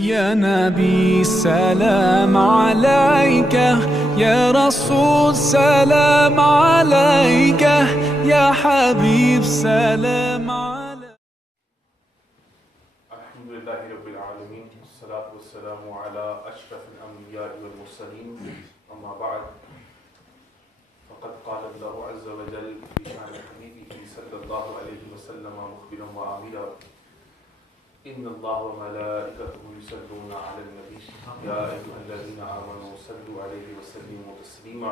يا نبي سلام عليك، يا رسول سلام عليك، يا حبيب سلام عليك. الحمد لله رب العالمين، والصلاة والسلام على أشرف الأنبياء والمرسلين. أما بعد، فقد قال الله عز وجل في شأن حبيبه صلى الله عليه وسلم مخبرا وآمرا: إن الله وملائكته يصلون على النبي يا أيها الذين آمنوا صلوا عليه وسلموا تسليما.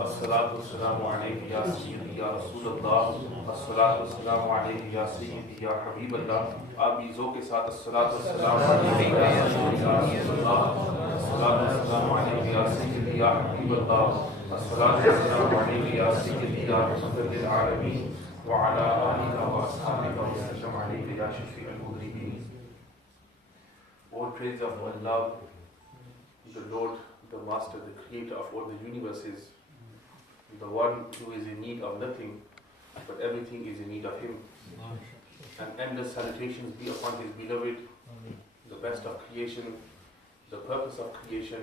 الصلاة والسلام عليك يا سيدي يا رسول الله، الصلاة والسلام عليك يا سيدي يا حبيب الله. آپ بھی ذوق کے ساتھ الصلاة والسلام علیک یا سیدی یا رسول اللہ، الصلاة والسلام علیک یا سیدی یا حبیب اللہ، الصلاة والسلام علیک یا سیدی یا رحمت للعالمین وعلى آلہ وأصحابہ وسلم علیک یا شفیع المذنبین. All praise of Allah, the Lord, the Master, the Creator of all the universes, the one who is in need of nothing, but everything is in need of Him. And endless salutations be upon His beloved, the best of creation, the purpose of creation,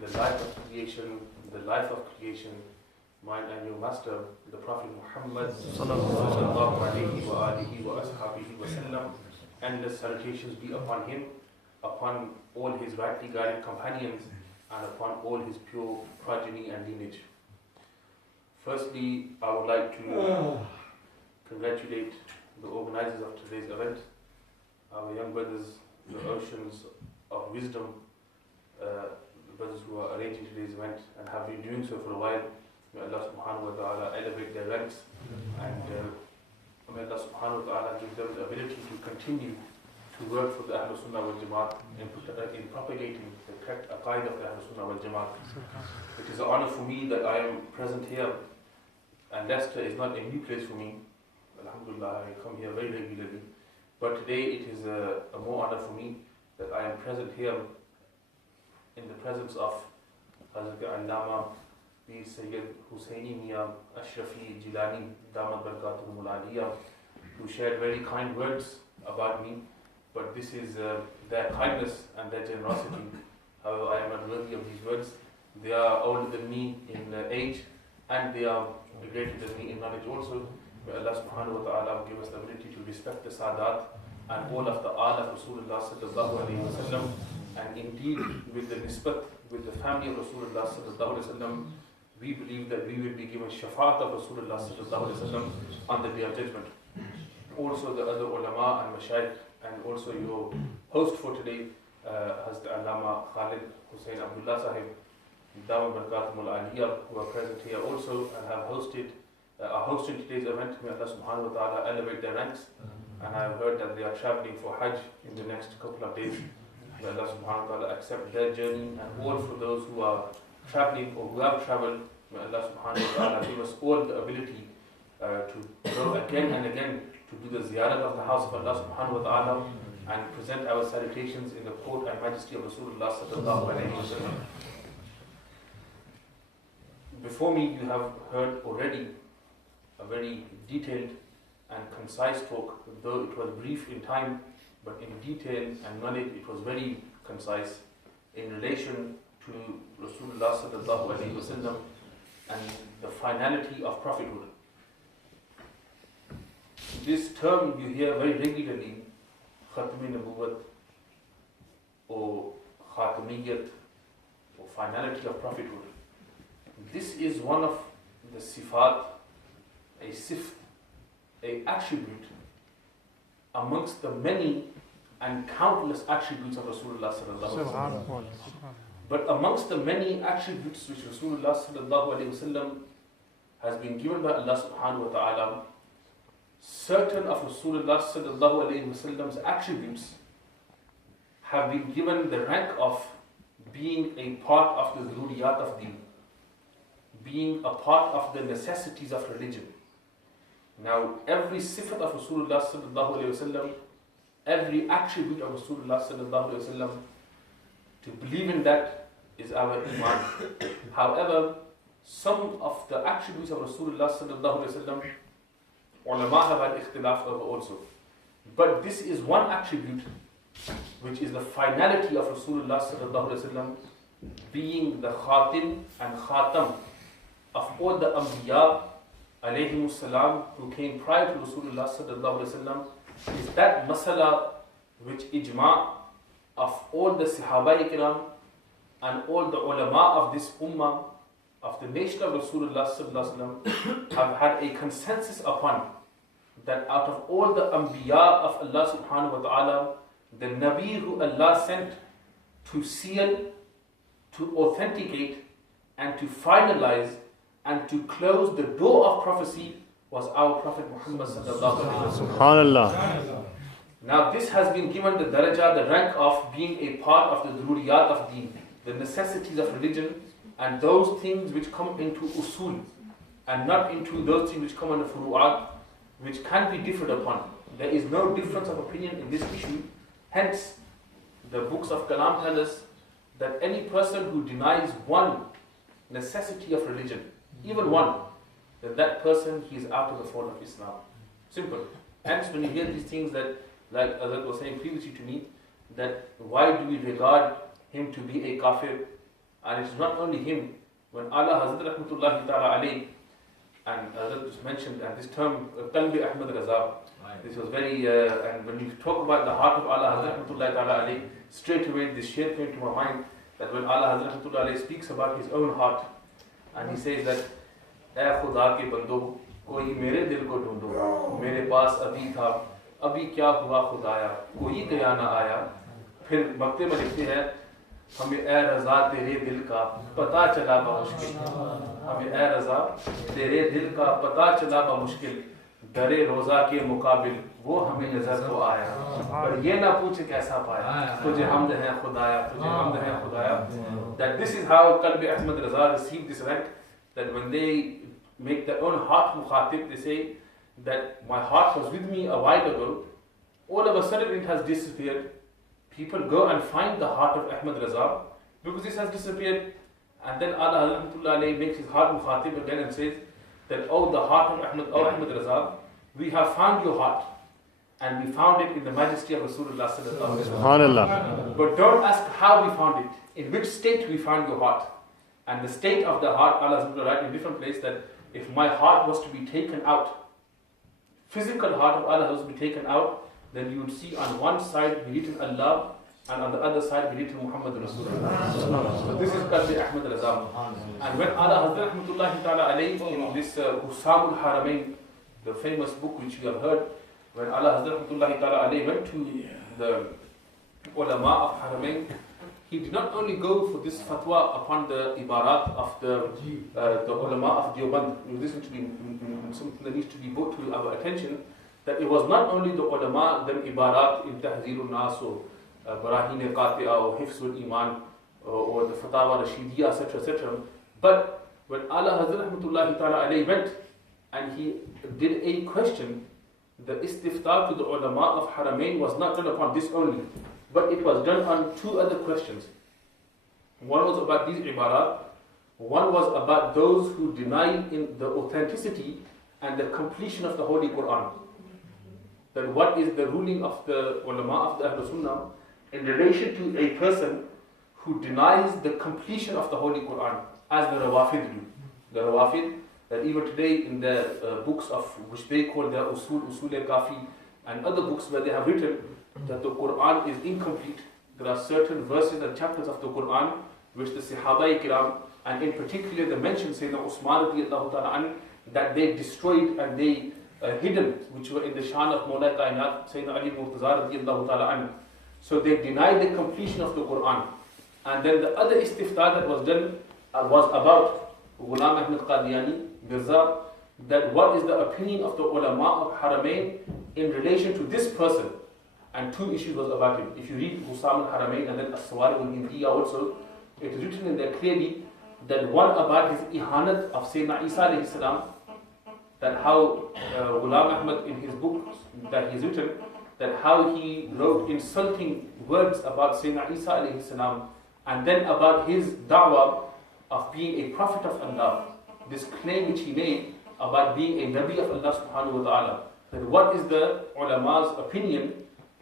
the life of creation, the life of creation, mine and your Master, the Prophet Muhammad sallallahu alaihi wa alihi wa ashabihi wa sallam. Endless salutations be upon him, upon all his rightly guided companions, and upon all his pure progeny and lineage. Firstly, I would like to congratulate the organizers of today's event, our young brothers, the oceans of wisdom, the brothers who are arranging today's event and have been doing so for a while. May Allah subhanahu wa ta'ala elevate their ranks, and may Allah subhanahu wa ta'ala give them the ability to continue to work for the Ahlul Sunnah wal Jamaat in propagating the correct aqaid of the Ahlul Sunnah wal Jamaat. It is an honor for me that I am present here, and Leicester is not a new place for me. Alhamdulillah, I come here very regularly. But today it is a more honor for me that I am present here in the presence of Hazrat Allama, Hussaini, Miah, Ashrafi, Gillani, who shared very kind words about me. But this is their kindness and their generosity. However, I am not worthy of these words. They are older than me in age, and they are greater than me in knowledge also. May Allah subhanahu wa ta'ala give us the ability to respect the Sadat and all of the Al of Rasulullah sallallahu alayhi wa sallam. And indeed, with the nisbat, with the family of Rasulullah sallallahu alayhi wa sallam, we believe that we will be given shafaat of Rasulullah sallallahu alayhi wa sallam on the day of judgment. Also the other ulama and mashaykh, and also your host for today, Hazrat Allama Khalid Hussaini Abdullah Sahib, who are present here also and have are hosting today's event. May Allah subhanahu wa ta'ala elevate their ranks. And I have heard that they are traveling for Hajj in the next couple of days. May Allah subhanahu wa ta'ala accept their journey, and all for those who are traveling or who have traveled, may Allah subhanahu wa ta'ala give us all the ability to go again and again to do the ziyarat of the house of Allah subhanahu wa ta'ala and present our salutations in the court and majesty of Rasulullah sallallahu alayhi wa sallam. Before me, you have heard already a very detailed and concise talk, though it was brief in time, but in detail and knowledge it was very concise in relation to Rasulullah sallallahu alayhi wa sallam and the finality of prophethood. This term you hear very regularly, Khatmi Nabuwat or Khatamiyat or finality of prophethood. This is one of the sifat, a sift, a attribute amongst the many and countless attributes of Rasulullah sallallahu alaihi wasallam. But amongst the many attributes which Rasulullah sallallahu alaihi wasallam has been given by Allah subhanahu wa ta'ala, certain of Rasulullah sallallahu alaihi wasallam's attributes have been given the rank of being a part of the zuriyat of deen, being a part of the necessities of religion. Now, every sifat of Rasulullah sallallahu alayhi wasallam, every attribute of Rasulullah sallallahu alayhi wasallam, to believe in that is our iman. However, some of the attributes of Rasulullah sallallahu alaihi wasallam, ulama have had ikhtilaf over also. But this is one attribute which is the finality of Rasulullah sallallahu alaihi wasallam, being the khatim and khatam of all the anbiya alayhimus salam who came prior to Rasulullah sallallahu alaihi wasallam, is that masala which ijma' of all the Sahaba Ikram and all the ulama of this ummah, of the nation of Rasulullah sallallahu alaihi wasallam, have had a consensus upon, that out of all the anbiya of Allah subhanahu wa ta'ala, the Nabi who Allah sent to seal, to authenticate, and to finalize, and to close the door of prophecy was our Prophet Muhammad sallallahu alaihi wasallam. Subhanallah. Now this has been given the daraja, the rank of being a part of the dururiyat of deen, the necessities of religion, and those things which come into usul, and not into those things which come under furu'at, which can be differed upon. There is no difference of opinion in this issue. Hence, the books of Kalam tell us that any person who denies one necessity of religion, even one, then that person, he is out of the fold of Islam. Simple. Hence, when you hear these things that, like Hazrat was saying previously to me, that why do we regard him to be a kafir? And it's not only him. When Allah Hazrat rahmatullahi ta'ala alayhi, and Hazrat was mentioned, and this term, Qalbi Ahmad Raza, this was very, and when you talk about the heart of Allah Hazrat rahmatullahi ta'ala alayhi, straight away this share came to my mind, that when Allah Hazrat rahmatullahi alayhi speaks about his own heart, and he says that, "Ay Khuda ke bando, koi mere dil ko dhondo, mere paas abhi tha, abhi kya hua khudaya, koi gaya na aaya." फिर मक्ते में लिखते हैं, हमें ए रज़ा तेरे दिल का पता चला बामुश्किल, हमें ए रज़ा तेरे दिल का पता चला बामुश्किल, दरे रोज़ा के मुकाबिल वो हमें नजर को आया, पर ये ना पूछ कैसा पाया, तुझे हमद है खुदाया, तुझे हमद है खुदाया. That this is how Qalbi Ahmad Raza received this rank, that when they make their own heart mukhatib, they say that my heart was with me a while ago, all of a sudden it has disappeared. People go and find the heart of Ahmad Raza because this has disappeared, and then Allah Hazrat makes his heart mukhatib again and says that, "Oh, the heart of Ahmad Raza, we have found your heart, and we found it in the majesty of Rasulullah sallallahu alaihi wasallam. Subhanallah. But don't ask how we found it, in which state we found your heart." And the state of the heart, Allah Hazrat write in a different place that if my heart was to be taken out, physical heart of Allah was to be taken out, then you would see on one side be written Allah, and on the other side be written Muhammad Rasulullah. So this is Qalbi Ahmad Raza. And when Allah Hazrat rahmatullahi ta'ala alayhi, in this Husamul Haramain, the famous book which you have heard, when Allah Hazrat rahmatullahi ta'ala alayhi went to the ulama of Haramain, he did not only go for this fatwa upon the ibarat of the ulama of Deoband. This is something that needs to be brought to our attention, that it was not only the ulama, the ibarat in Tahzirul Nas or Barahin Qati'a or Hifzul Iman or the Fatawa Rashidiyya, etc., etc. But when Allah Hazrat rahmatullahi ta'ala alayhi went and he did a question, the istiftah to the ulama of Haramain was not done upon this only, but it was done on two other questions. One was about these ibarat, one was about those who deny in the authenticity and the completion of the Holy Quran. That what is the ruling of the ulama of the Ahlul Sunnah in relation to a person who denies the completion of the Holy Quran, as the Rawafid do. The Rawafid, that even today in the books of which they call the Usul-e-Kafi and other books where they have written that the Quran is incomplete. There are certain verses and chapters of the Quran which the Sahaba Ikram, and in particular the mention Sayyidina Usman radiallahu ta'ala anhu, that they destroyed and they hidden, which were in the shan of Mawla Kainat, Sayyidina Ali Murtaza radiallahu ta'ala anhu. So they denied the completion of the Quran. And then the other istiftah that was done was about Ghulam Ahmad Qadiani, Mirza, that what is the opinion of the ulama of Haramain in relation to this person. And two issues was about him. If you read Husam al-Haramain and then As-Sawari al-Hindiyya also, it is written in there clearly that one about his ihanat of Sayyidina Isa alayhi salam, that how Ghulam Ahmad in his book that he's written, that how he wrote insulting words about Sayyidina Isa alayhi salam, and then about his da'wah of being a prophet of Allah. this claim which he made about being a Nabi of Allah subhanahu wa ta'ala. That what is the ulama's opinion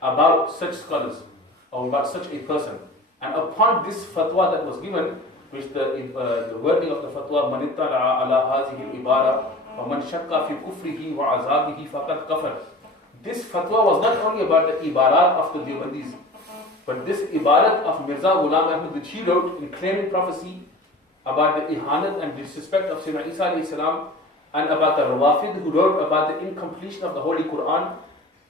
about such scholars or about such a person? And upon this fatwa that was given, which the wording of the fatwa, man ittala'a ala hazihi al-ibara wa man shakka fi kufrihi wa azabihi faqad kafar. This fatwa was not only about the ibarat of the Deobandis, but this ibarat of Mirza Ghulam Ahmad which he wrote in claiming prophecy about the ihanat and disrespect of Sayyidina Isa alayhi salam, and about the Rawafid who wrote about the incompletion of the Holy Quran,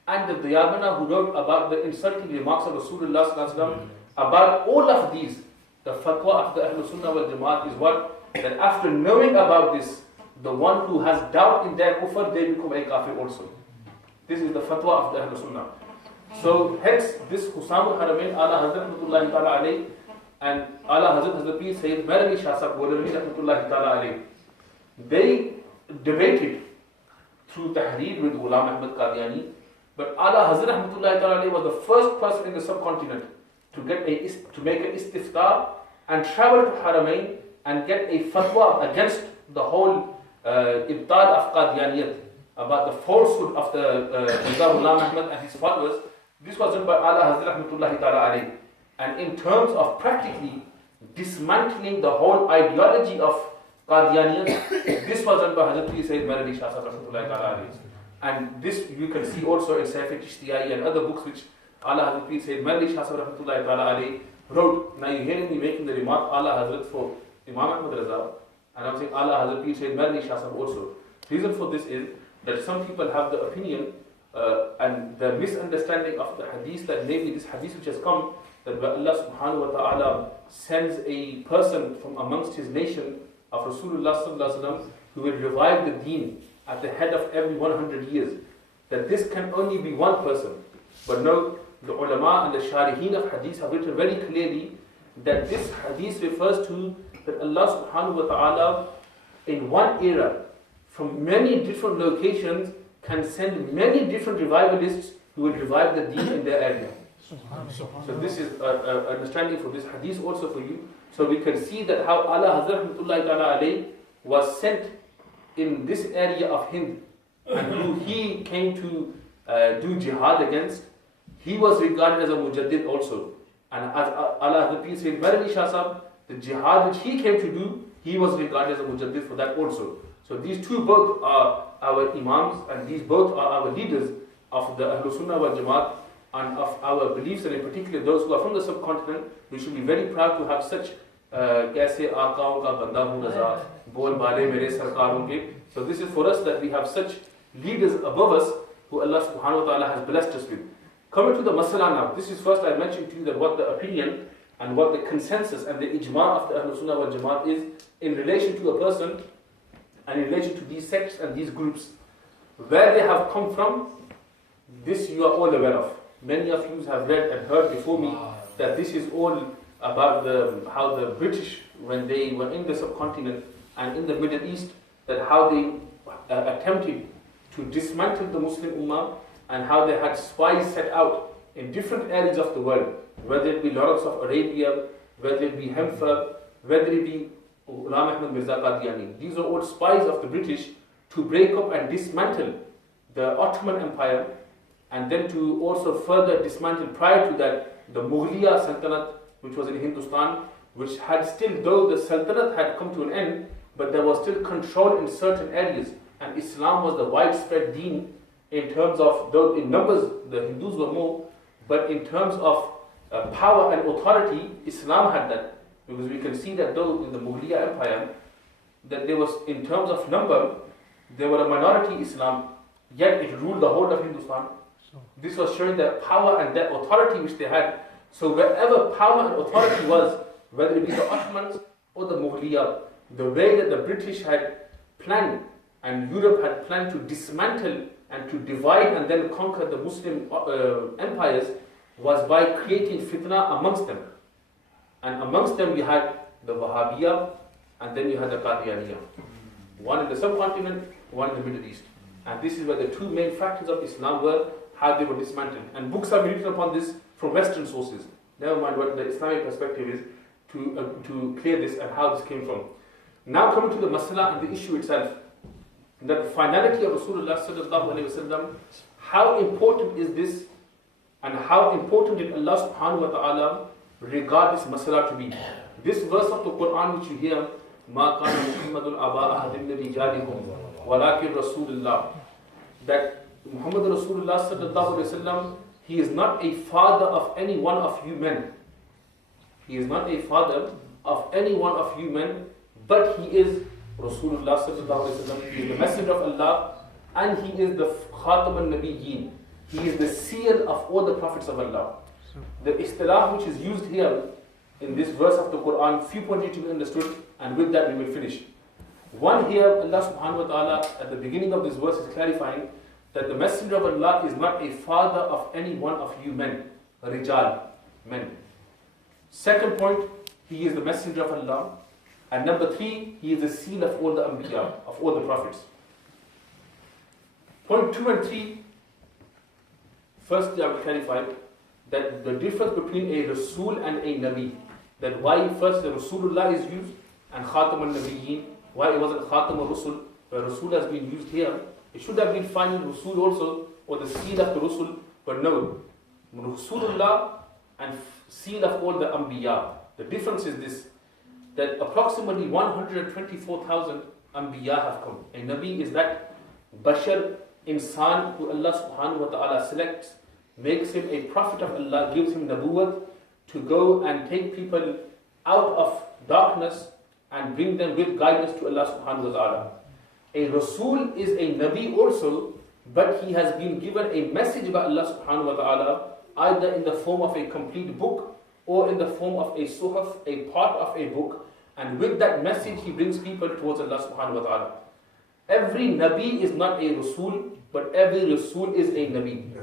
and the Diyabana who wrote about the insulting remarks of Rasulullah sallallahu alaihi wasallam. About all of these, the fatwa of the Ahlul Sunnah wal Jamaat is what? That after knowing about this, the one who has doubt in their kufr, they become a kafir also. This is the fatwa of the Ahlul Sunnah. So hence this Husam al-Haramain, Ala Hazrat Rahmatullahi Ta'ala alayhi, and Ala Hazrat Hazrat Pir Sayyid Maravi Shah Sahib Rahmatullahi Ta'ala alayhi, they debated through Tahreer with Ghulam Ahmad Qadiani, but Ala Hazrat Rahmatullahi Ta'ala alayhi was the first person in the subcontinent to make an istiftar and travel to Haramain and get a fatwa against the whole ibtal of Qadianiyat, about the falsehood of the Mirza Ghulam Ahmad and his followers. This was done by Ala Hazrat Rahmatullahi Ta'ala alayhi. And in terms of practically dismantling the whole ideology of Qadianiyat, this was done by Hazrat Sayyid Maravi Shah Sahib Rahmatullahi Ta'ala alayhi. And this you can see also in Bhazm-e-Chishtiya and other books which Ala Hazrat Sayyid Maravi Shah Sahib Rahmatullahi Ta'ala alayhi wrote. Now you're hearing me making the remark Ala Hazrat for Imam Ahmad Raza, and I'm saying Ala Hazrat Sayyid Maravi Shah Sahib also. Reason for this is that some people have the opinion and the misunderstanding of the hadith, that maybe this hadith which has come, that Allah subhanahu wa ta'ala sends a person from amongst his nation of Rasulullah sallallahu alaihi wasallam who will revive the deen at the head of every 100 years, that this can only be one person. But no, the ulama and the sharihin of hadith have written very clearly that this hadith refers to that Allah subhanahu wa ta'ala in one era from many different locations can send many different revivalists who will revive the deen in their area. So this is understanding for this hadith also for you. So we can see that how Ala Hazrat Rahmatullahi Ta'ala alayhi was sent in this area of Hind, and who he came to do jihad against. He was regarded as a mujaddid also. And as Ala Hazrat said, Maravi Shah Sahib, the jihad which he came to do, he was regarded as a mujaddid for that also. So these two both are our imams, and these both are our leaders of the Ahlul Sunnah wal Jamaat and of our beliefs, and in particular those who are from the subcontinent. We should be very proud to have such kaise aaqaon ka banda hu raza bol bale mere sarkaron ke. So this is for us that we have such leaders above us who Allah subhanahu wa ta'ala has blessed us with. Coming to the masala now, this is first I mentioned to you that what the opinion and what the consensus and the ijma of the Ahlul Sunnah wal Jamaat is in relation to a person and in relation to these sects and these groups. Where they have come from, this you are all aware of. Many of you have read and heard before me that this is all about how the British, when they were in the subcontinent and in the Middle East, that how they attempted to dismantle the Muslim Ummah, and how they had spies set out in different areas of the world, whether it be Lawrence of Arabia, whether it be Hemfer, whether it be Ghulam Ahmad Mirza Qadiani. These are all spies of the British to break up and dismantle the Ottoman Empire, and then to also further dismantle prior to that the Mughaliya Sultanate, which was in Hindustan, which had still, though the Sultanate had come to an end, but there was still control in certain areas, and Islam was the widespread deen in terms of, though in numbers the Hindus were more, but in terms of power and authority, Islam had that. Because we can see that though in the Mughaliya Empire, that there was, in terms of number, there were a minority Islam, yet it ruled the whole of Hindustan. This was showing the power and that authority which they had. So wherever power and authority was, whether it be the Ottomans or the Mughaliya, the way that the British had planned and Europe had planned to dismantle and to divide and then conquer the Muslim empires was by creating fitna amongst them. And amongst them you had the Wahhabiyya, and then you had the Qadianiyya. One in the subcontinent, one in the Middle East. And this is where the two main factors of Islam were, how they were dismantled. And books have been written upon this from Western sources. Never mind what the Islamic perspective is to clear this and how this came from. Now coming to the masala and the issue itself, that the finality of Rasulullah sallallahu alayhi wasallam, how important is this, and how important did Allah subhanahu wa ta'ala regard this masala to be? This verse of the Quran which you hear, مَا كَانَ مُحَمَّدٌ أَبَا أَحَدٍ مِّنْ رِجَالِكُمْ وَلَكِنْ رَسُولُ اللَّهِ, that Muhammad Rasulullah sallallahu alayhi wasallam, he is not a father of any one of you men. He is not a father of any one of you men, but he is Rasulullah sallallahu alayhi wasallam. He is the messenger of Allah, and he is the Khatam al-Nabiyyin. He is the seal of all the prophets of Allah. The istilah which is used here in this verse of the Quran, few points need to be understood, and with that we will finish. One here, Allah subhanahu wa ta'ala at the beginning of this verse is clarifying that the messenger of Allah is not a father of any one of you men, rijal, men. Second point, he is the messenger of Allah. And number three, he is the seal of all the anbiya, of all the prophets. Point 2 and 3, firstly I will clarify that the difference between a Rasul and a Nabi, that why first the Rasulullah is used and Khatam al-Nabiyyin, why it wasn't Khatam al-Rusul, where Rasul has been used here. It should have been final Rasul also, or the seal of the Rasul, but no. Rasulullah and seal of all the Anbiya. The difference is this, that approximately 124,000 Anbiya have come. A Nabi is that Bashar, insan who Allah subhanahu wa ta'ala selects, makes him a prophet of Allah, gives him nabuwwat to go and take people out of darkness and bring them with guidance to Allah subhanahu wa ta'ala. A Rasul is a Nabi also, but he has been given a message by Allah subhanahu wa ta'ala, either in the form of a complete book or in the form of a suhuf, a part of a book, and with that message he brings people towards Allah subhanahu wa ta'ala. Every Nabi is not a Rasul, but every Rasul is a Nabi.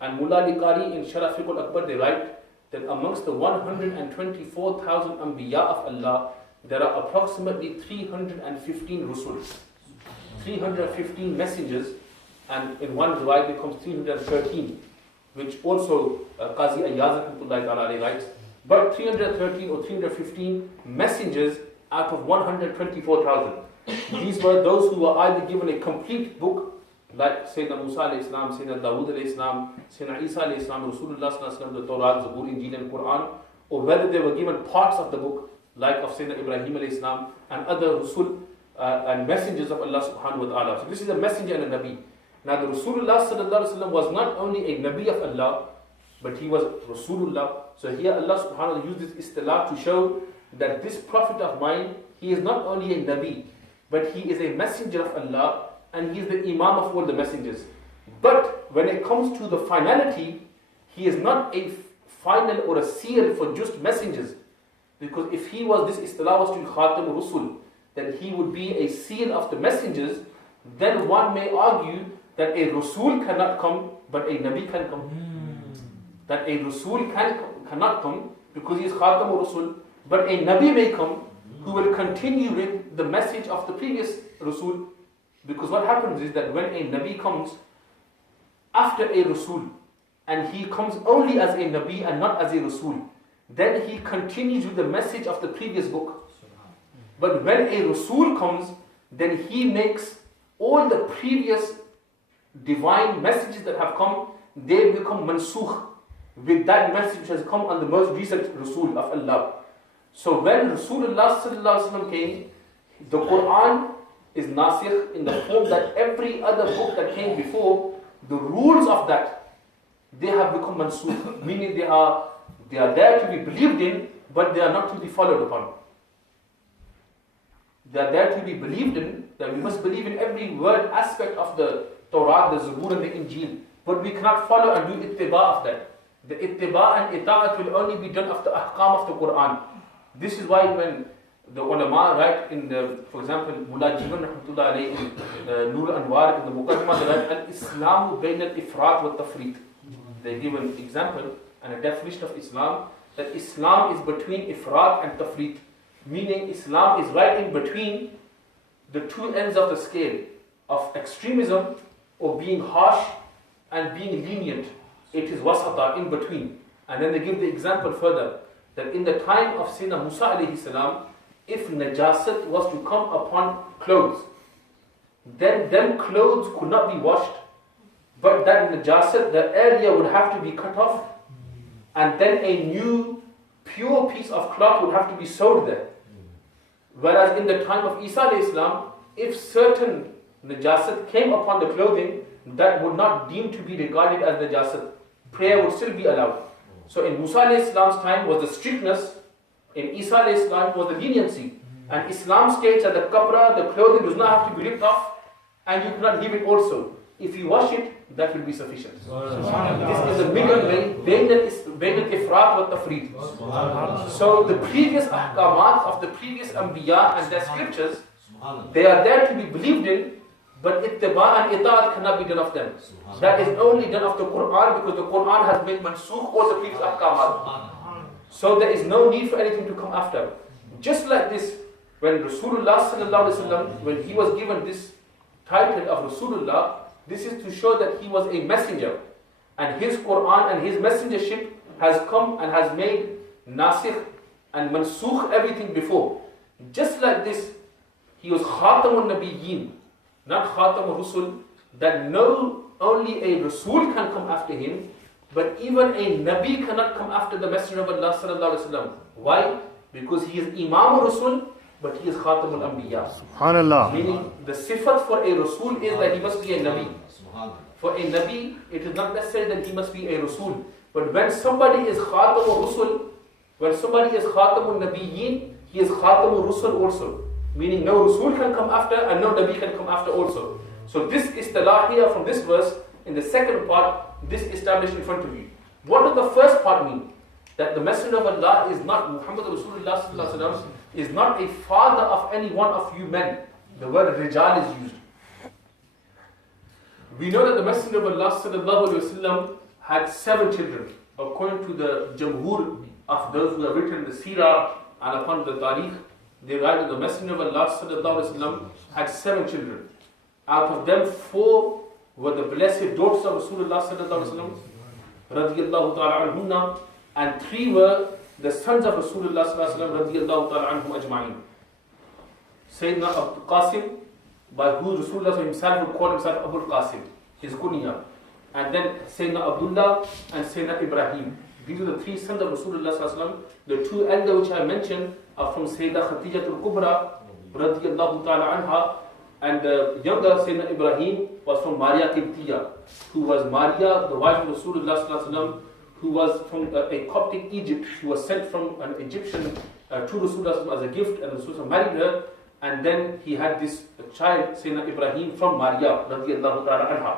And Mullah Liqari in Sharafiq al-Akbar, they write that amongst the 124,000 Anbiya of Allah, there are approximately 315 Rasul, 315 messengers, and in one riwayat becomes 313, which also Qazi Ayyaz writes. But 313 or 315 messengers out of 124,000. These were those who were either given a complete book, like Sayyidina Musa alayhi salam, Sayyidina Dawood alayhi salam, Sayyidina Isa alayhi salam, Rasulullah sallallahu alayhi wasallam, the Torah, Zabur, Injil and Quran, or whether they were given parts of the book, like of Sayyidina Ibrahim alayhi salam, and other Rasul and messengers of Allah subhanahu wa ta'ala. So this is a messenger and a Nabi. Now the Rasulullah sallallahu alayhi wasallam was not only a Nabi of Allah, but he was Rasulullah. So here Allah subhanahu wa ta'ala used this istilah to show that this prophet of mine, he is not only a Nabi, but he is a messenger of Allah, and he is the Imam of all the messengers. But when it comes to the finality, he is not a final or a seal for just messengers. Because if he was, this istilah was to Khatam Rusul, then he would be a seal of the messengers, then one may argue that a Rasul cannot come, but a Nabi can come. That a Rasul cannot come because he is Khatam Rasul, but a Nabi may come who will continue with the message of the previous Rasul. Because what happens is that when a Nabi comes after a Rasul, and he comes only as a Nabi and not as a Rasul, then he continues with the message of the previous book. But when a Rasul comes, then he makes all the previous divine messages that have come, they become mansukh with that message which has come on the most recent Rasul of Allah. So when Rasulullah sallallahu alaihi wasallam came, the Quran is nasikh in the form that every other book that came before, the rules of that, they have become mansukh, meaning they are there to be believed in, but they are not to be followed upon. They are there to be believed in, that we must believe in every word aspect of the Torah, the Zabur and the Injil, but we cannot follow and do ittiba of that. The ittiba and ita'at will only be done of the ahkam of the Quran. This is why when the ulama write in the, for example, Mullah Jivan rahmatullah alayhi in Nur Anwar in the Muqaddimah, they write al-Islamu bayn al-ifrat wa tafrit. They give an example and a definition of Islam, that Islam is between ifrat and tafrit, meaning Islam is right in between the two ends of the scale of extremism or being harsh and being lenient. It is wasata, in between. And then they give the example further, that in the time of Sayyidina Musa alayhi salam, if najasat was to come upon clothes, then them clothes could not be washed, but that najasat, the area would have to be cut off, and then a new pure piece of cloth would have to be sewed there. Whereas in the time of Isa alayhi salam, if certain najasat came upon the clothing, that would not deem to be regarded as najasat. Prayer would still be allowed. So in Musa alayhi salam's time was the strictness, in Isa alayhi salam was the leniency. And Islam states that the kapra, the clothing, does not have to be ripped off, and you cannot leave it also. If you wash it, that will be sufficient. This is a middle way, bain al-ifrat wa tafreed. So the previous ahkamat of the previous anbiya and their scriptures, they are there to be believed in, but ittiba and itaat cannot be done of them. That is only done of the Quran, because the Quran has made mansukh all the previous ahkamat. So there is no need for anything to come after. Just like this, when Rasulullah sallallahu alaihi wasallam, when he was given this title of Rasulullah, this is to show that he was a messenger, and his Quran and his messengership has come and has made nasikh and mansukh everything before. Just like this, he was Khatamun Nabiyyin, not Khatamul Rusul, that no only a Rasul can come after him, but even a Nabi cannot come after the Messenger of Allah sallallahu alaihi wasallam. Why? Because he is Imam Rasul, but he is Khatamul Anbiya. Subhanallah. Meaning the sifat for a Rasul is that he must be a Nabi. For a Nabi, it is not necessary that he must be a Rasul. But when somebody is Khatamul Rusul, when somebody is Khatamul Nabiyyin, he is Khatamul Rusul also. Meaning no Rasul can come after and no Nabi can come after also. So this istilah here from this verse, in the second part, this established in front of you. What does the first part mean? That the Messenger of Allah is not, Muhammad Rasulullah sallallahu alaihi wasallam, is not a father of any one of you men. The word rijal is used. We know that the Messenger of Allah sallallahu alaihi wasallam had 7 children. According to the jamhur of those who have written the seerah and upon the tarikh, they write that the Messenger of Allah sallallahu alaihi wasallam had 7 children. Out of them, 4 were the blessed daughters of Rasulullah sallallahu alaihi wasallam, radiyallahu ta'ala anhunna, and 3 were the sons of Rasulullah sallallahu alaihi wasallam, radiyallahu ta'ala anhum ajma'in. Sayyidina Abdul Qasim, by who Rasulullah himself would call himself Abul Qasim, his kunya. And then Sayyidina Abdullah and Sayyidina Ibrahim. These are the 3 sons of Rasulullah sallallahu alaihi wasallam. The 2 elders which I mentioned are from Sayyida Khadijatul Kubra, radiyallahu ta'ala anha, and the younger Sayyidina Ibrahim was from Maria Qibtiyya, who was Maria, the wife of Rasulullah sallallahu alaihi wasallam, who was from a Coptic Egypt. She was sent from an Egyptian to Rasulullah as a gift, and Rasulullah married her, and then he had this child, Sayyidina Ibrahim, from Maria, radiyallahu ta'ala anha.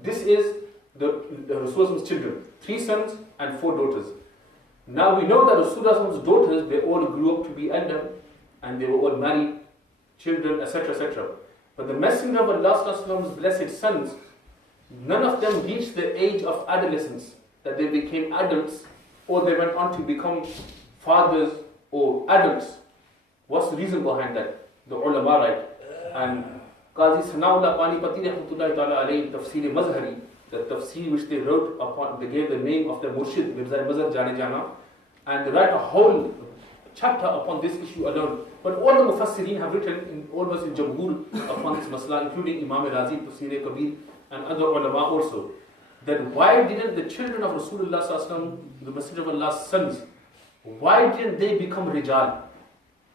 This is the Rasulullah's children, 3 sons and 4 daughters. Now we know that Rasulullah's daughters, they all grew up to be elder, and they were all married, children, etc., etc. But the Messenger of Allah's blessed sons, none of them reached the age of adolescence, that they became adults, or they went on to become fathers or adults. What's the reason behind that? The ulama write. And Qazi Sanaullah Panipati rahmatullahi ta'ala alayhi tafsir mazhari, the tafsir which they wrote upon, they gave the name of the murshid, Mirzai Mazhar Jane Jana, and they write a whole chapter upon this issue alone. But all the mufassirin have written almost in jamhur upon this masla, including Imam Razi, Tafsir Kabir, and other ulama also. That why didn't the children of Rasulullah sallallahu alaihi wasallam, the Messenger of Allah's sons, why didn't they become rijal?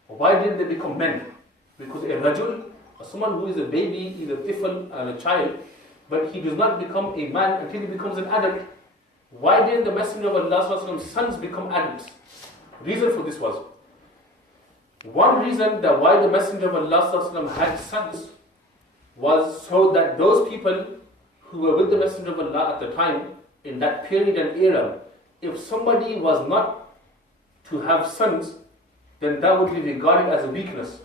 Why didn't they become men? Because a rajul, someone who is a baby, is a tifl and a child, but he does not become a man until he becomes an adult. Why didn't the Messenger of Allah's sons become adults? Reason for this was, one reason that why the Messenger of Allah had sons was so that those people who were with the Messenger of Allah at the time, in that period and era, if somebody was not to have sons, then that would be regarded as a weakness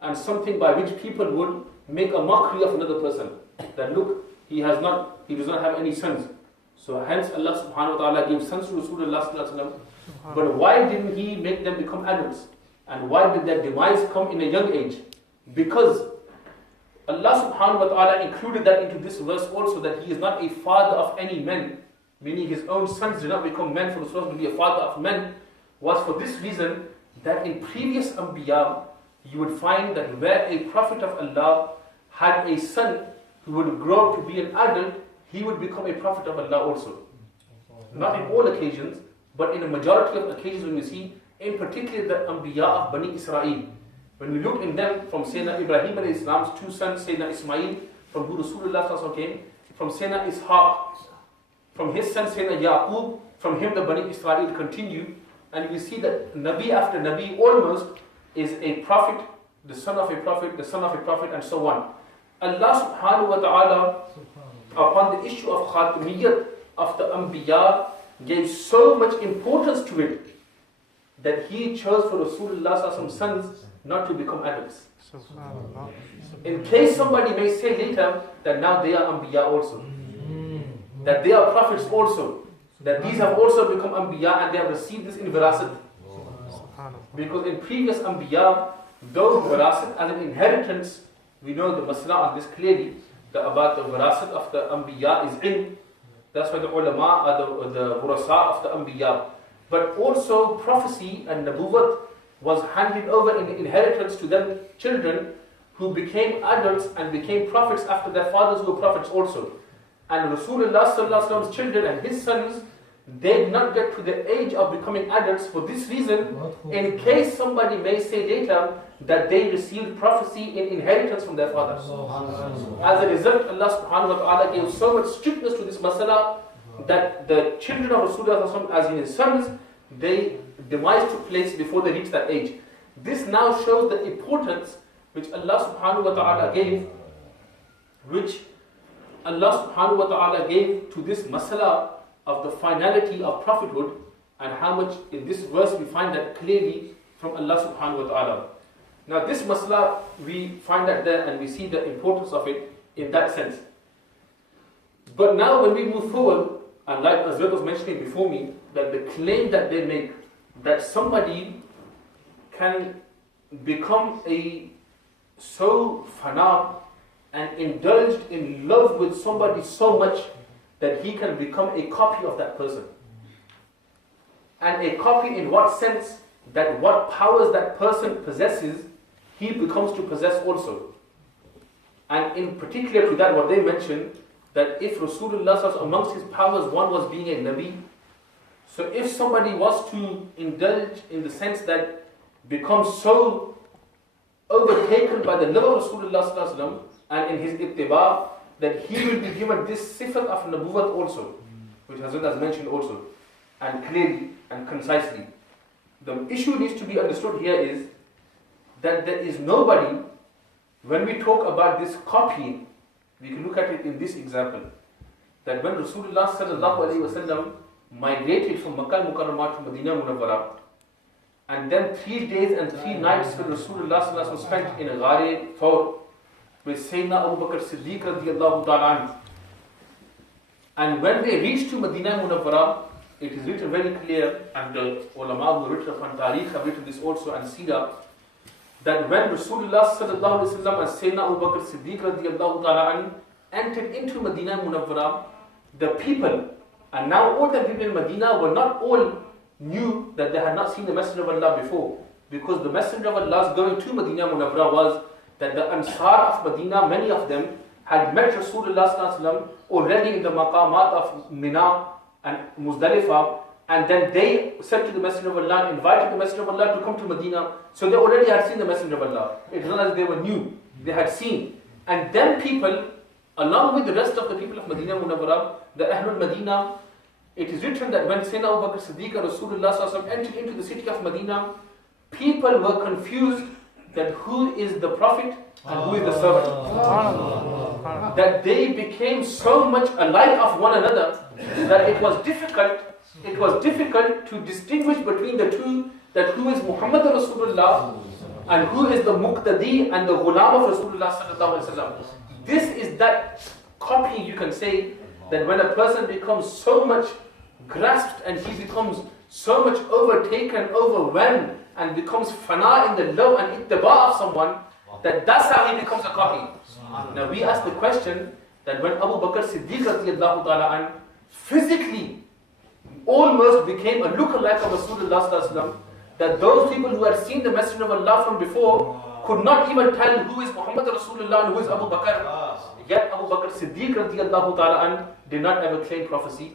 and something by which people would make a mockery of another person. That look, he does not have any sons. So hence Allah subhanahu wa ta'ala gave sons to Rasulullah. But why didn't he make them become adults? And why did their demise come in a young age? Because Allah subhanahu wa ta'ala included that into this verse also, that he is not a father of any men, meaning his own sons did not become men for Rasulullah to be a father of men, was for this reason that in previous Anbiya, you would find that where a Prophet of Allah had a son who would grow up to be an adult, he would become a Prophet of Allah also. Not in all occasions, but in a majority of occasions when we see, in particular the Anbiya of Bani Israel. When we look in them, from Sayyidina Ibrahim alayhi salam's two sons, Sayyidina Ismail, from who Rasulullah came, from Sayyidina Ishaq, from his son Sayyidina Yaqub, from him the Bani Israel continue, and we see that Nabi after Nabi almost is a prophet, the son of a prophet, the son of a prophet, and so on. Allah subhanahu wa ta'ala, upon the issue of Khatmiyyat of the Anbiya, gave so much importance to it that he chose for Rasulullah's sons not to become adults. In case somebody may say later that now they are Anbiya also, that they are prophets also, that these have also become Anbiya and they have received this in Virasat. Because in previous Anbiya, though Virasat as an inheritance, we know the masla on this clearly, about the Virasat of the Anbiya is ilm. That's why the Allama are the Wurasa of the Anbiya. But also prophecy and Nabuwat was handed over in inheritance to them children who became adults and became prophets after their fathers who were prophets also. And Rasulullah's children and his sons, they did not get to the age of becoming adults for this reason, in case somebody may say later that they received prophecy in inheritance from their fathers. As a result, Allah subhanahu wa ta'ala gave so much strictness to this masala that the children of Rasulullah as in his sons, they demise took place before they reached that age. This now shows the importance which Allah subhanahu wa ta'ala gave, to this masala of the finality of prophethood, and how much in this verse we find that clearly from Allah subhanahu wa ta'ala. Now this masala, we find that there and we see the importance of it in that sense. But now when we move forward, and like Hazrat was mentioning before me, that the claim that they make, that somebody can become so fana and indulged in love with somebody so much that he can become a copy of that person. And a copy in what sense? That what powers that person possesses, he becomes to possess also. And in particular to that, what they mention, that if Rasulullah amongst his powers, one was being a Nabi. So if somebody was to indulge in the sense that becomes so overtaken by the love of Rasulullah and in his ittiba, that he will be given this sifat of Nabuwat also, which Hazrat has mentioned also, and clearly and concisely. The issue needs to be understood here is that there is nobody, when we talk about this copying, we can look at it in this example, that when Rasulullah sallallahu alaihi wasallam migrated from Makkah al-Mukarramah to Medina Munawwara, and then 3 days and 3 nights when Rasulullah sallallahu alaihi wasallam spent in Ghar Thawr with Sayyidina Abu Bakr Siddiq radiyallahu ta'ala anhu. And when they reached to Medina Munawwara, it is written very clear, and the ulama who written upon Tariq have written this also, and Sira, that when Rasulullah sallallahu alaihi wasallam and Sayyidina Abu Bakr Siddiq radiyallahu ta'ala anhu entered into Medina Munawwara, the people, and now all the people in Medina were not all knew that they had not seen the Messenger of Allah before, because the Messenger of Allah's going to Medina Munawwara was that the Ansar of Medina, many of them had met Rasulullah sallallahu alaihi wasallam already in the maqamat of Mina and Muzdalifah, and then they said to the Messenger of Allah, invited the Messenger of Allah to come to Medina. So they already had seen the Messenger of Allah. It was not as they were new, they had seen. And then people, along with the rest of the people of Medina Munawwara, the Ahlul Medina, it is written that when Sayyidina Abu Bakr Siddiq and Rasulullah entered into the city of Medina, people were confused that who is the Prophet and who is the servant. That they became so much alike of one another that it was difficult to distinguish between the two, that who is Muhammad Rasulullah and who is the Muqtadi and the Ghulam of Rasulullah sallallahu alaihi wasallam. This is that copy, you can say, that when a person becomes so much grasped and he becomes so much overtaken, overwhelmed, and becomes fana in the love and ittiba of someone, that's how he becomes a copy. Now we ask the question that when Abu Bakr Siddiq radiyallahu ta'ala an physically almost became a lookalike of Rasulullah sallallahu alaihi wasallam, that those people who had seen the Messenger of Allah from before could not even tell who is Muhammad Rasulullah and who is Abu Bakr. Yet Abu Bakr Siddiq radiallahu ta'ala an did not ever claim prophecy.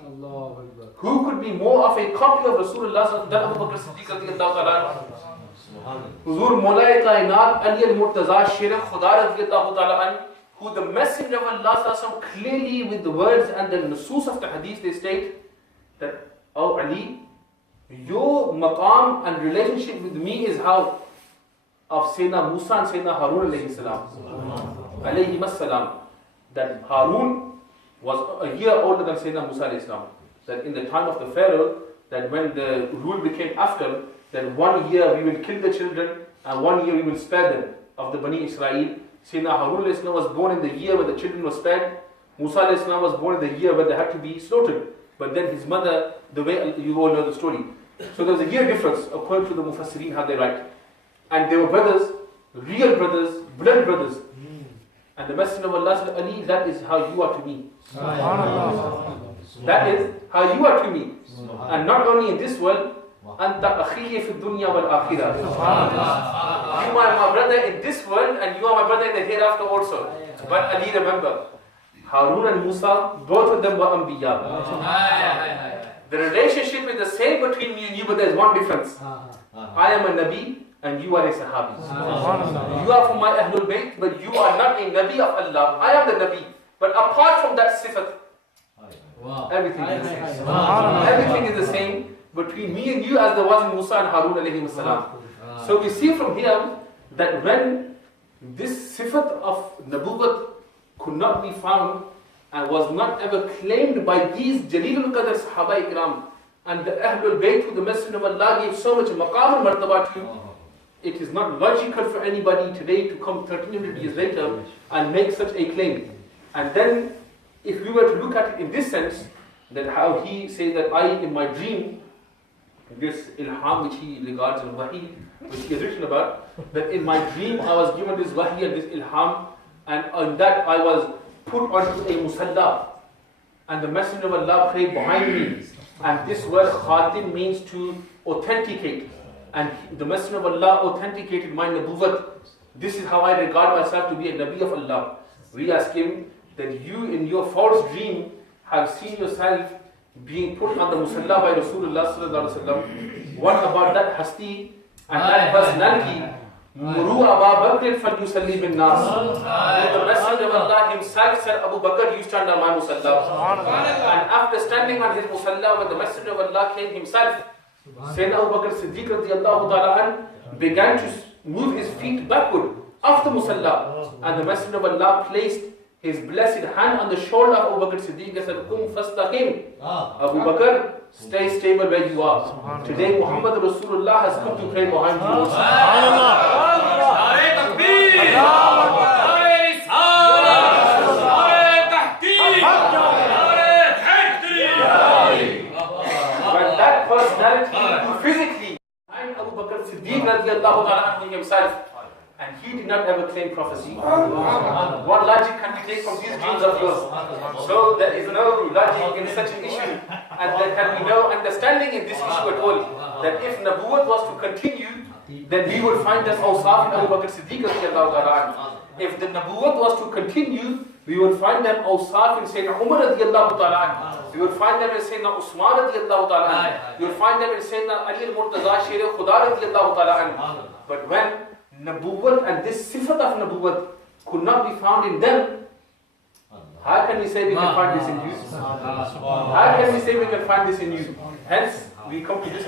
Who could be more of a copy of Rasulullah than Abu Bakr Siddiq radiallahu ta'ala an? Huzur Mawlai Kainat Ali al-Murtaza Sher Khuda radiallahu ta'ala an, who the Messenger of Allah clearly with the words and the nusus of the hadith they state that, oh Ali, your maqam and relationship with me is how of Sayyidina Musa and Sayyidina Harun alayhi salam. Alayhi salam. That Harun was a year older than Sayyidina Musa alayhi salam. That in the time of the Pharaoh, that when the rule became after, that 1 year we will kill the children and 1 year we will spare them of the Bani Israel. Sayyidina Harun alayhi salam was born in the year when the children were spared. Musa alayhi salam was born in the year when they had to be slaughtered. But then his mother, the way you all know the story. So there was a year difference according to the Mufassirin how they write. And they were brothers, real brothers, blood brothers. And the Messenger of Allah said, Ali, that is how you are to me. That is how you are to me. And not only in this world, Anta akhiyi fi dunya wal akhirah. You are my brother in this world and you are my brother in the hereafter also. But Ali, remember, Harun and Musa, both of them were Anbiya. The relationship is the same between me and you, but there is one difference. I am a Nabi and you are a Sahabi. You are from my Ahlul Bayt, but you are not a Nabi of Allah. I am the Nabi. But apart from that sifat, everything is the same. Everything is the same between me and you as there was in Musa and Harun alayhi salam. So we see from here that when this sifat of Nabuwwat could not be found and was not ever claimed by these Jalilul Qadr Sahaba Ikram and the Ahlul Bayt who the Messenger of Allah gave so much maqam and martaba to, it is not logical for anybody today to come 1300 years later and make such a claim. And then if we were to look at it in this sense, that how he says that I in my dream, this ilham which he regards as wahi, which he has written about, that in my dream I was given this wahi and this ilham, and on that I was put onto a musalla, and the Messenger of Allah prayed behind me, and this word khatim means to authenticate, and the Messenger of Allah authenticated my nabuwwat. This is how I regard myself to be a Nabi of Allah. We ask him that you in your false dream have seen yourself being put on the musalla by Rasulullah sallallahu alaihi wasallam. What about that hasti and that personality? Muru Abu Bakr falyusalli bin nas. The Messenger of Allah himself said, Abu Bakr, you stand on my musalla. And after standing on his musalla, when the Messenger of Allah came himself, Sayyidina Abu Bakr Siddiq radiallahu ta'ala an began to move his feet backward off the musalla. And the Messenger of Allah placed his blessed hand on the shoulder of Abu Bakr Siddiq and said, Kum fastaqim. Abu Bakr, stay stable where you are. Today Muhammad Rasulullah has come to pray behind you. When that personality physically behind Abu Bakr Siddiq radiallahu ta'ala himself, and he did not ever claim prophecy. What logic can we take from these dreams of yours? So there is no logic in such an issue, and there can be no understanding in this issue at all. That if Nabuwwat was to continue, then we would find that awsaf in Abu Bakr Siddiq radiallahu ta'ala. If the Nabuwwat was to continue, we would find them awsaf in Sayyidina Umar radiallahu ta'ala. We would find them in Sayyidina Usman radiallahu ta'ala. We would find them in Sayyidina Ali al-Murtaza Sher Khuda radiallahu ta'ala. But when Nabuwwat and this sifat of Nabuwwat could not be found in them, how can we say we can find this in you? How can we say we can find this in you? Hence, we come to this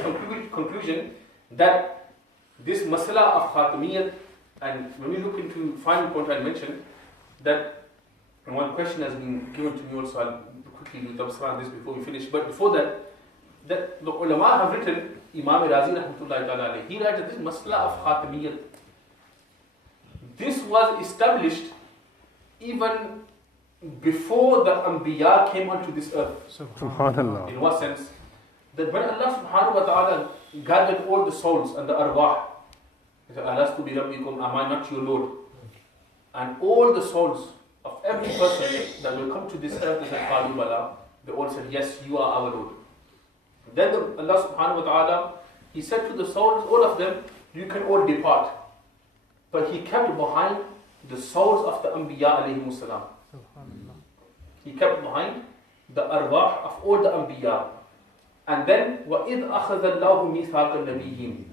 conclusion that this masala of Khatamiyat, and when we look into final point I mentioned, that one question has been given to me also, I'll quickly do on this before we finish, but before that the ulama have written, Imam Razi rahmatullahi ta'ala alayhi, he writes that this masala of Khatamiyat, this was established even before the Anbiya came onto this earth. Subhanallah. In what sense? That when Allah subhanahu wa ta'ala gathered all the souls and the arwah, he said, Alastu bi rabbikum, am I not your Lord? And all the souls of every person that will come to this earth, they said, Qalu bala. They all said, yes, you are our Lord. Then Allah subhanahu wa ta'ala He said to the souls, all of them, you can all depart. But he kept behind the souls of the Anbiya alayhimu salam. He kept behind the arwah of all the Anbiya. And then, وَإِذْ أَخَذَ اللَّهُ مِيثَاقَ النَّبِيِّينَ.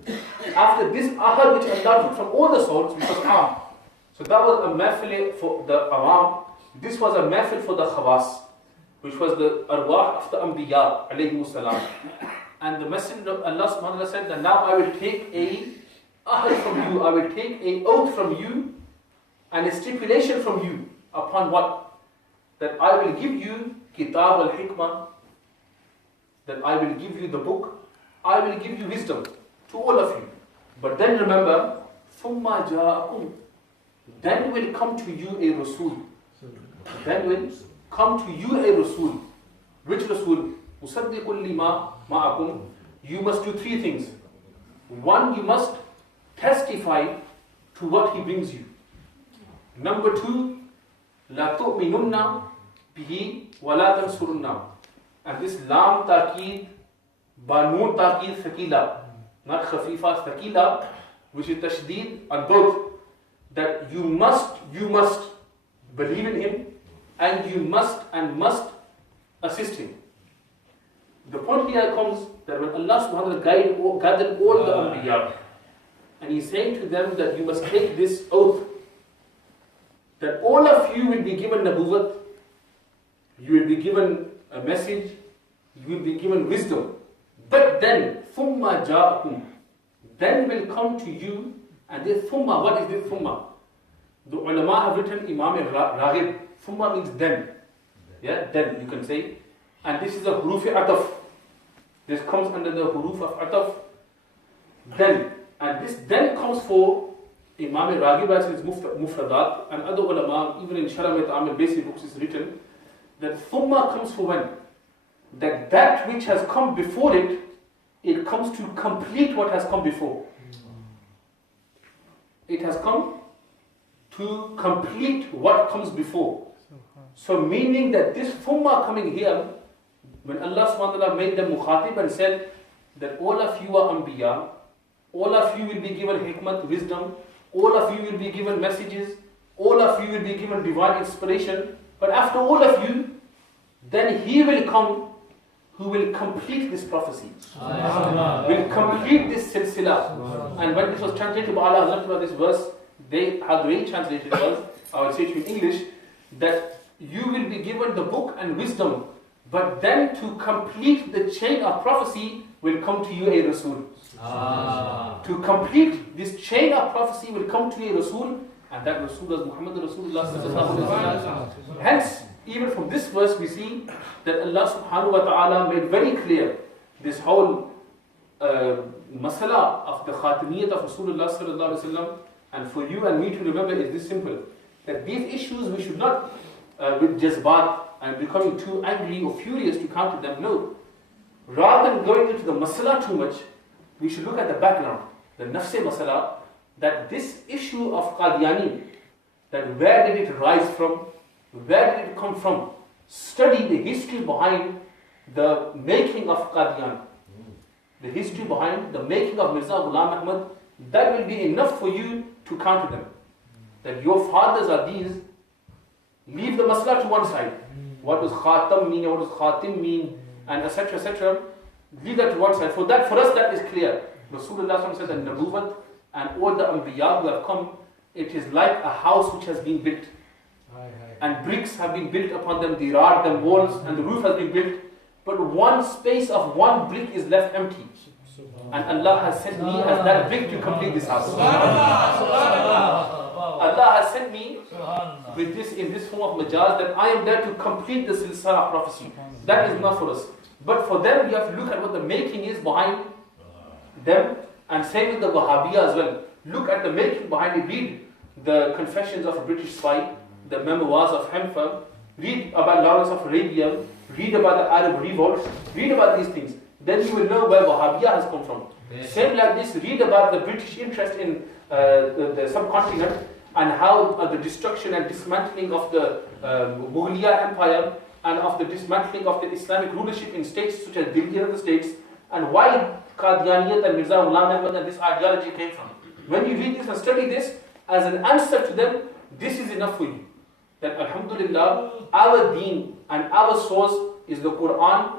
After this ahad which Allah took from all the souls, which was Am. So that was a mahfil for the Awam. This was a mahfil for the Khawas, which was the arwah of the Anbiya alayhimu salam. And the Messenger of Allah subhanahu wa ta'ala said that now I will take a ahad from you, I will take a oath from you, and a stipulation from you. Upon what? That I will give you kitab al-hikmah, that I will give you the book, I will give you wisdom to all of you. But then remember, ثُمَّ جَاءَكُمْ. Then will come to you a Rasul. Then will come to you a Rasul. Which Rasul? مُصَدِّقٌ لِمَا مَعَكُمْ. You must do three things. One, you must testify to what he brings you. Number two, لَا تُؤْمِنُنَّ بِهِ وَلَا تَنْصُرُنَّ. And this lam taqeed, banun taqeed thaqila, not khafifa, thaqila, which is tashdeed on both. That you must believe in him, and you must assist him. The point here comes that when Allah subhanahu wa ta'ala gathered all the Anbiya, and He's saying to them that you must take this oath, that all of you will be given nabuwwat, you will be given a message, you will be given wisdom. But then, ثُمَّ جَاءَكُمْ. Then will come to you, and this thumma, what is this thumma? The ulama have written Imam Raghib. Thumma means then. Yeah, then you can say. And this is a huruf ataf. This comes under the huruf of ataf. Then. And this then comes for Imam Raghib as his mufradat, and other ulama, even in Sharamat Amil basic books is written, that thumma comes for when? That which has come before it, it comes to complete what has come before. It has come to complete what comes before. So meaning that this thumma coming here, when Allah subhanahu wa ta'ala made them mukhatib and said that all of you are anbiya, all of you will be given hikmat, wisdom, all of you will be given messages, all of you will be given divine inspiration, but after all of you, then he will come who will complete this prophecy, will complete this silsila. And when this was translated by Allah, Hazrat, this verse, how they translated it was, I will say it in English, that you will be given the book and wisdom, but then to complete the chain of prophecy will come to you a Rasul. To complete this chain of prophecy will come to you a Rasul, and that Rasul is Muhammad Rasulullah sallallahu alaihi wasallam. Hence, even from this verse we see that Allah subhanahu wa ta'ala made very clear this whole masala of the khatimiyat of Rasulullah sallallahu alaihi wasallam. And for you and me to remember is this simple, that these issues we should not with jazbat and becoming too angry or furious to counter them. No. Rather than going into the masala too much, we should look at the background, the nafse masala, that this issue of Qadiani, that where did it rise from, where did it come from? Study the history behind the making of Qadian, the history behind the making of Mirza Ghulam Ahmad. That will be enough for you to counter them. That your fathers are these. Leave the masla to one side. What does khatam mean, what does khatim mean, and etc. etc. Leave that to one side. For us that is clear. Rasulullah said that Nabuwwat and all the Anbiya who have come, it is like a house which has been built. And bricks have been built upon them, the rod, the walls, and the roof has been built. But one space of one brick is left empty. And Allah has sent me as that brick to complete this house. Allah has sent me with this in this form of majaz, that I am there to complete the silsila of prophecy. That is enough for us. But for them, you have to look at what the making is behind them, and same with the Wahhabiyya as well. Look at the making behind it. Read the Confessions of a British Spy, the Memoirs of Hemfer, read about Lawrence of Arabia, read about the Arab revolt, read about these things. Then you will know where Wahhabiyya has come from. Yes. Same like this, read about the British interest in the subcontinent, and how the destruction and dismantling of the Mughaliya Empire, and of the dismantling of the Islamic rulership in states such as Delhi and other states, and why Qadianiyat and Mirza Ghulam Ahmad and this ideology came from. When you read this and study this, as an answer to them, this is enough for you. That Alhamdulillah, our deen and our source is the Quran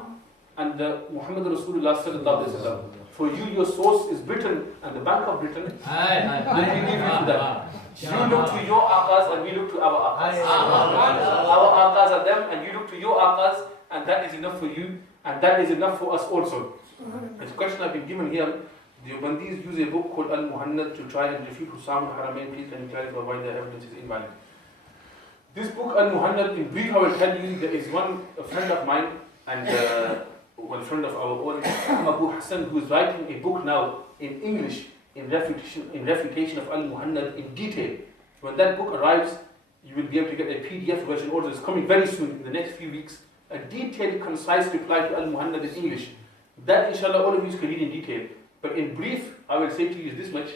and the Muhammad Rasulullah sallallahu alaihi wasallam. For you, your source is Britain and the Bank of Britain. Then we leave you to that. You look to your aqas and we look to our aqas. Our aqas are them and you look to your aqas, and that is enough for you and that is enough for us also. This question I've been given here, the Bandis use a book called Al-Muhannad to try and refute Hussain al-Haramain. Please can you clarify why the evidence is invalid? This book Al-Muhannad, in brief I will tell you, there is a friend of mine and one friend of our own, Abu Hassan, who is writing a book now in English in refutation of Al-Muhannad in detail. When that book arrives, you will be able to get a PDF version, or it's coming very soon in the next few weeks, a detailed, concise reply to Al-Muhannad in English. That inshallah all of you can read in detail. But in brief, I will say to you this much,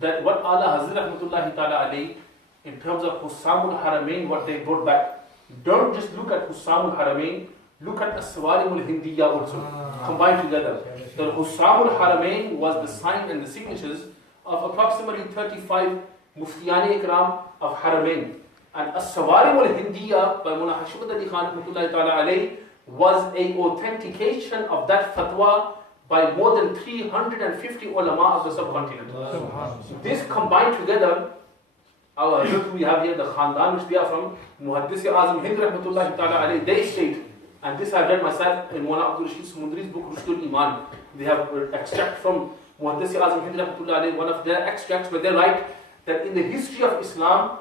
that what Allah Hazrat Rahmatullahi Ta'ala alayhi, in terms of Hussain al-Haramain, what they brought back, don't just look at Hussain al-Haramain, look at As-Sawarim al-Hindiyya also, combined together. The Hussain al-Haramain was the sign and the signatures of approximately 35 Muftiyani Ikram of Haramain. And As-Sawarim al-Hindiyya by Mullah Hashimad Ali Khan Rahmatullahi Ta'ala alayhi was a authentication of that fatwa by more than 350 ulama of the subcontinent. This combined together, our Hazrat we have here, the Khandan which they are from, Muhaddis-e-Azam Hind Rahmatullahi Ta'ala alayhi, they state, and this I read myself in Mawlana Abdul Rashid Samundri's book Rushdul Iman. They have extract from Muhaddis-e-Azam Hind Rahmatullahi alayhi, one of their extracts where they write that in the history of Islam,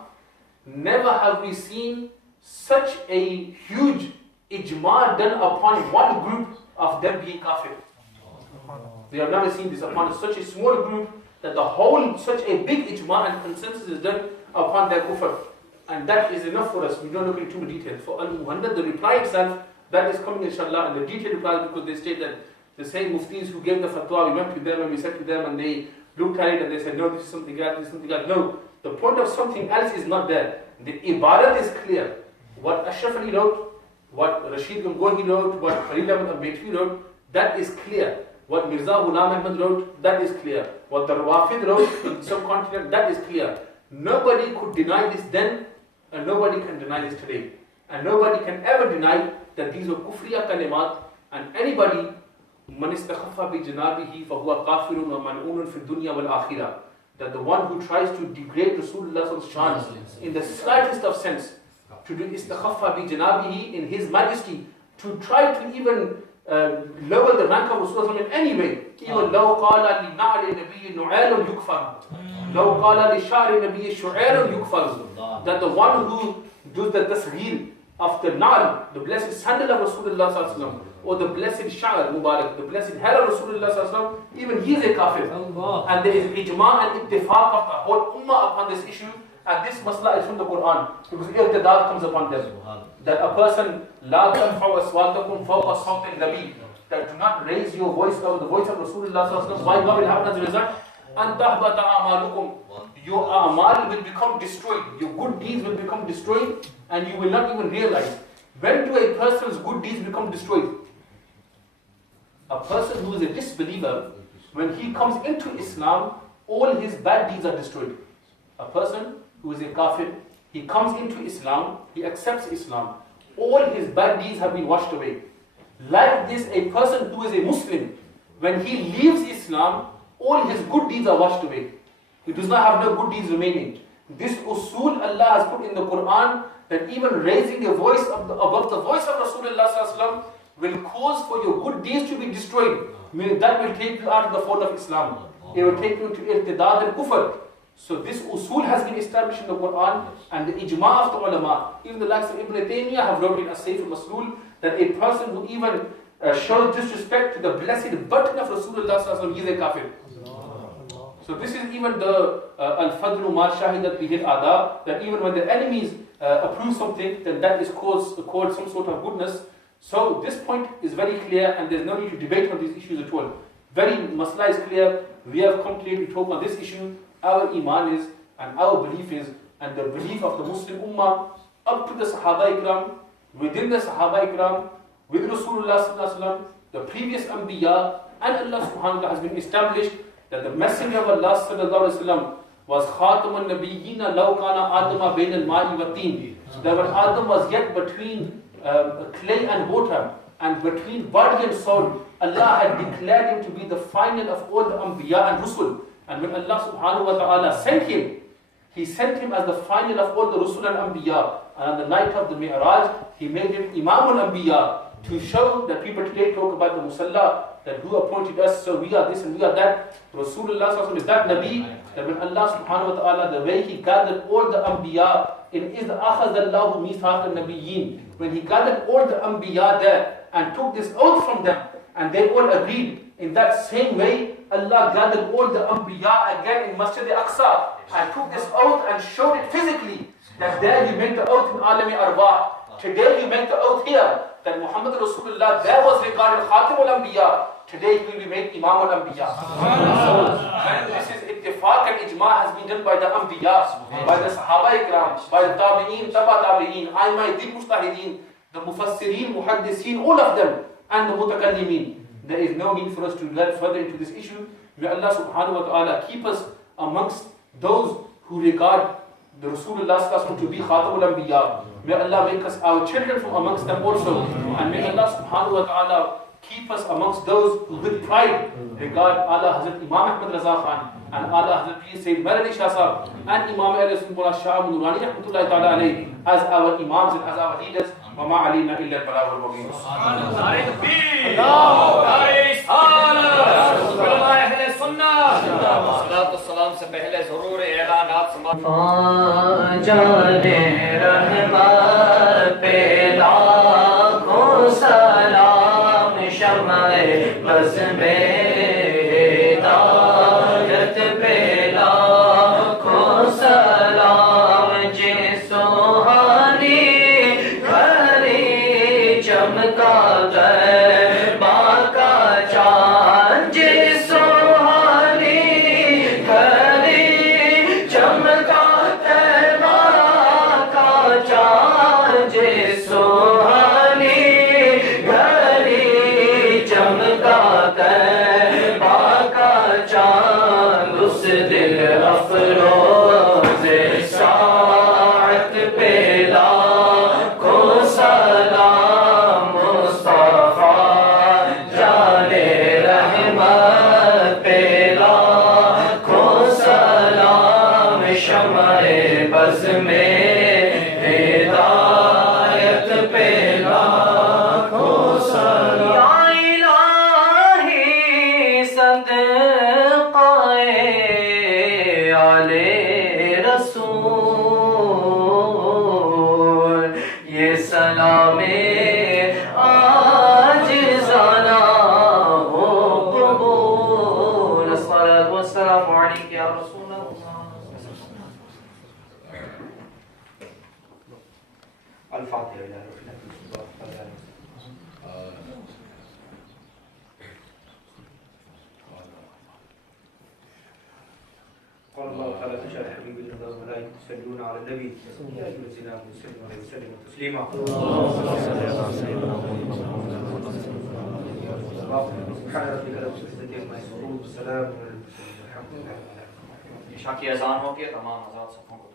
never have we seen such a huge ijma done upon one group of them being kafir. We have never seen this upon such a small group, that the whole, such a big ijma and consensus is done upon their kufr. And that is enough for us. We don't look into too much detail. For Al-Muhannad, the reply itself, that is coming inshallah, and the detailed reply, because they state that the same muftis who gave the fatwa, we went to them and we said to them and they looked at it and they said, no, this is something else, this is something else. No, the point of something else is not there. The ibadat is clear. What Ashrafi wrote, what Rashid Gamgohi wrote, what Khalid Ahmad al-Baitwi wrote, that is clear. What Mirza Ghulam Ahmad wrote, that is clear. What the Rawafid wrote in the subcontinent, that is clear. Nobody could deny this then, and nobody can deny this today. And nobody can ever deny that these were kufriya kalimat, and anybody, man istakhaffa bi janabihi fahuwa kafirun wa man'unun fi dunya wal akhirah, that the one who tries to degrade Rasulullah's shans in the slightest of sense, to do istakhaffa bi janabihi in his majesty, to try to even lower the rank of Rasulullah in any way. Even لو قال لنعل نبي نعال يكفر لو قال لشعر نبي شعير يكفر, that the one who does the tasghir of the na'al, the blessed sandal of Rasulullah sallallahu alaihi wasallam, or the blessed sha'r mubarak, the blessed hair of Rasulullah sallallahu alaihi wasallam, even he is a kafir. And there is ijma and ittifaq of the whole ummah upon this issue. And this masla is from the Quran, because irtidad comes upon them. That a person, la tarfa'u aswatakum fawqa sawti an-nabi, that do not raise your voice over the voice of Rasulullah sallallahu alaihi wasallam. Why God will happen as a result? An tahbata a'malukum, your a'mal will become destroyed, your good deeds will become destroyed, and you will not even realize. When do a person's good deeds become destroyed? A person who is a disbeliever, when he comes into Islam, all his bad deeds are destroyed. A person who is a kafir, he comes into Islam, he accepts Islam, all his bad deeds have been washed away. Like this, a person who is a Muslim, when he leaves Islam, all his good deeds are washed away. He does not have no good deeds remaining. This usul Allah has put in the Quran, that even raising your voice above the voice of Rasulullah sallallahu alaihi wasallam will cause for your good deeds to be destroyed. Meaning that will take you out of the fold of Islam. It will take you to irtidad and kufr. So this usul has been established in the Quran, and the ijma of the ulama, even the likes of Ibn Taymiyyah have wrote in As-Sayf al-Maslul, that a person who even shows disrespect to the blessed button of Rasulullah sallallahu alaihi wasallam, he is a kafir. So this is even the al-fadlu ma shahidat bihi al-ada, that even when the enemies approve something, then that is called some sort of goodness. So this point is very clear, and there's no need to debate on these issues at all. Very masla is clear. We have come clearly to talk on this issue. Our iman is, and our belief is, and the belief of the Muslim ummah up to the Sahaba Ikram, within the Sahaba Ikram, with Rasulullah sallallahu alaihi wasallam, the previous Anbiya, And Allah subhanahu wa ta'ala has been established that the Messenger of Allah sallallahu alaihi wasallam was Khatamun Nabiyyina law kana Adama bain al-ma'i wa teen. So that when Adam was yet between clay and water, and between body and soul, Allah had declared him to be the final of all the Anbiya and Rusul. And when Allah subhanahu wa ta'ala sent him, He sent him as the final of all the Rusul and Anbiya. And on the night of the Mi'raj, He made him Imam al-Anbiya, to show that people today talk about the Musalla, that who appointed us, so we are this and we are that. Rasulullah sallallahu alaihi wasallam is that Nabi, that when Allah subhanahu wa ta'ala, the way He gathered all the Anbiya in إِذْ أَخَذَ اللَّهُ مِيثَاقَ النَّبِيِّينَ, when He gathered all the Anbiya there and took this oath from them, and they all agreed, in that same way, Allah gathered all the Anbiya again in Masjid Al-Aqsa and took this oath and showed it physically, that there you make the oath in Alami Arwah. Today you make the oath here, that Muhammad Rasulullah there was regarded Khatim al-Anbiya. Today he will be made Imam al-Anbiya. And this is ittifaq and ijma has been done by the Anbiya, by the Sahaba Ikram, by the Tabi'een, Taba Tabi'een, Aimai, Mustahideen, the Mufassirin, Muhaddiseen, all of them, and the Mutakallimin. There is no need for us to delve further into this issue. May Allah subhanahu wa ta'ala keep us amongst those who regard the Rasulullah to be Khatamul Anbiya. May Allah make us our children from amongst them also. And may Allah subhanahu wa ta'ala keep us amongst those who with pride regard Allah Hazrat Imam Ahmad Raza Khan and Allah Hazrat Pir Sayyid Maradi Shah Sahab and Imam Al-Sunnah Shah Nurani Rahmatullahi Ta'ala alayhi as our Imams and as our leaders. وَمَا عَلَيْنَا إِلَّا الْبَلَاغُ الْمُبِينُ. نعرہ تکبیر، نعرہ رسالت، علماء اہل سنت، صلاۃ والسلام سے پہلے ضرور اعلانات سماعت جانے رحمت پہ لاکھوں سلام، شمع بزم ہدایت پہ لاکھوں سلام، جس سوہانی گھڑی چمکا غیبا کا چاند، جس سوہانی گھڑی چمکا غیبا کا چاند، جس سوہانی گھڑی چمکا غیبا کا چاند، اس دل افروز ساعت پہ لاکھوں سلام، مصطفیٰ جانے رحمت پہ لاکھوں سلام، شمع بزم ہدایت پہ لاکھوں سلام، یا الہی صدقہ آل رسول، یہ سلام عاجزانہ ہو قبول، الصلاۃ والسلام علیک یا رسول اللہ۔ الفاتحہ الہ قال الله تعالى تشاء حبيب الله وملائكته يصلون على النبي يا ايها الذين امنوا صلوا عليه وسلموا تسليما سبحان ربك رب العزة عما يصفون وسلام على المرسلين والحمد لله رب العالمين۔ عشاء کی اذان ہو گئی، تمام حضرات صفوں کو